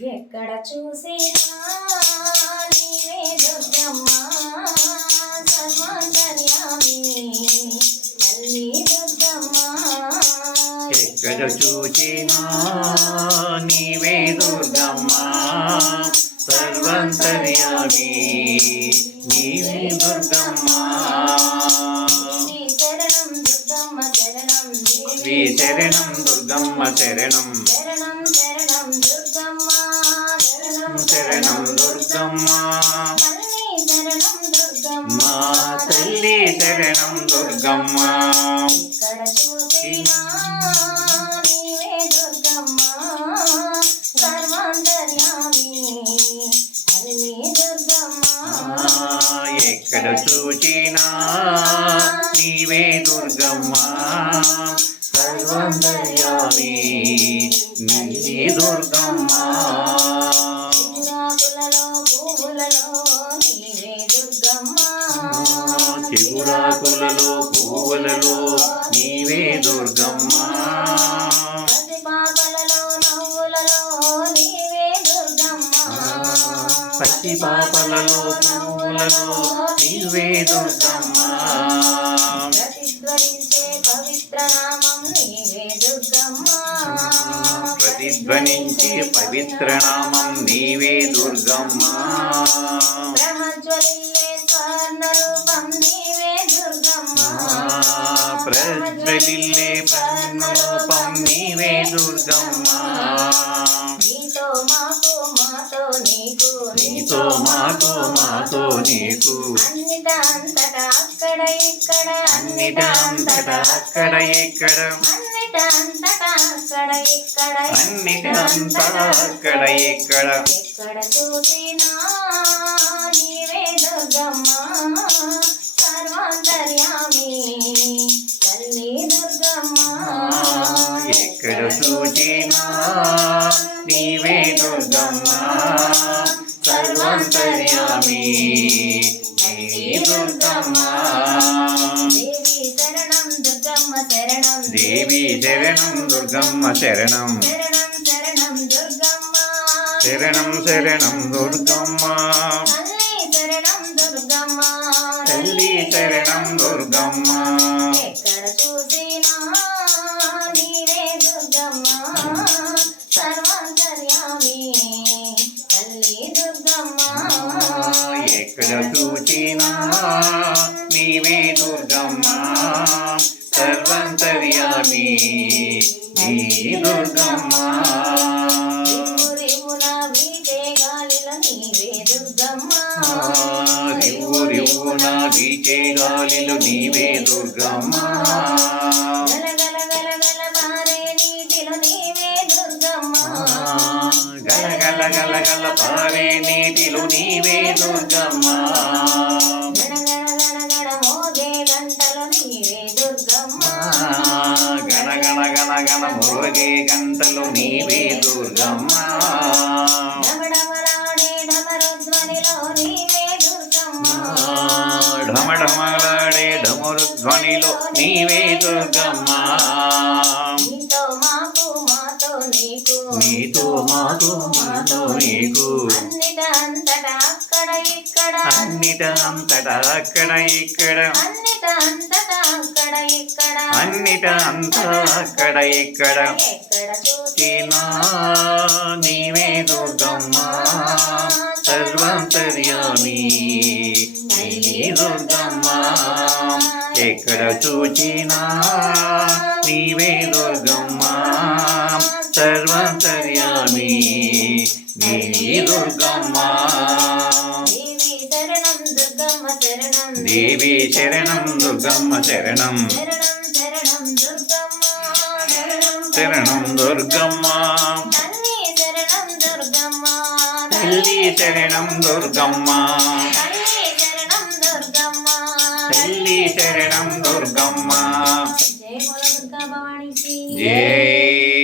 ఎక్కడ చూసినా నీవే దుర్గమ్మ సర్వాంతర్యామి. తల్లి దుర్గమ్మ ఎక్కడ చూచినా నీవే దుర్గమ్మ సర్వంతర్యామి. నీవే దుర్గమ్మ. శరణం దుర్గమ్మ శరణం. శ్రీ శరణం దుర్గమ్మ శరణం. శరణం శరణం. మా తల్లి శరణం దుర్గమ్మ. ఎక్కడ చూచినా నీవే దుర్గమ్మ. సర్వంతర్యామి నీ దుర్గమ్మ. చిగురాకులలో పువ్వులలో నీవే దుర్గమ్మ. పచ్చి పాపలలో పువ్వులలో నీవే దుర్గమ్మ. ప్రతిధ్వనించే పవిత్ర నామం నీవే దుర్గమ్మ. స్వర్ణ రూపం ప్రజ్వలిల్లే ప్రణరూపం నీవే దుర్గమ్మ. నీతో మాకు మాతో నీకు నీతో మాతో మాతో నీకు. అన్నిట అంతటా అక్కడ ఇక్కడ అన్నిట అంతటా అక్కడ ఇక్కడ. అన్నిట అంతటా అక్కడ ఇక్కడ అన్నిట అంతటా అక్కడ ఇక్కడ. ఎక్కడ చూసినా. చూచినా నీవే దుర్గమ్మ సర్వంతర్యామి దుర్గమ్మ. దేవి శరణం దుర్గమ్మ శరణం. శరణం శరణం దుర్గమ్మ. తల్లి శరణం దుర్గమ్మ. చూచినా నీవే దుర్గమ్మ సర్వంతర్యామి నీ దుర్గమ్మ. దుర్గమ్మ. రివ్వు రివ్వున వీచే గాలిలో నీవే దుర్గమ్మ. గలగల పారే నీటిలు నీవే దుర్గమ్మ. గణగణ గణగణ మోగే గంటలు నీవే దుర్గమ్మ. ఢమఢమలాడే ఢమరుధ్వనిలో నీవే దుర్గమ్మ. అన్నిట అంతట అక్కడ ఇక్కడ. అన్నిట అంతటా అక్కడ ఇక్కడ అన్నిట అంతా అక్కడ ఇక్కడ ఎక్కడ నీవే దుర్గమ్మ సర్వంతర్యామి నీవే దుర్గమ్మ ఎక్కడ చూచినా నీవే దుర్గమ్మ సర్వంతర్యామి నీవే దుర్గమ్మ. దేవి శరణం దుర్గమ్మ శరణం. శరణం దుర్గమ్మ. తల్లి శరణం దుర్గమ్మ. తల్లి శరణం దుర్గమ్మ. జయ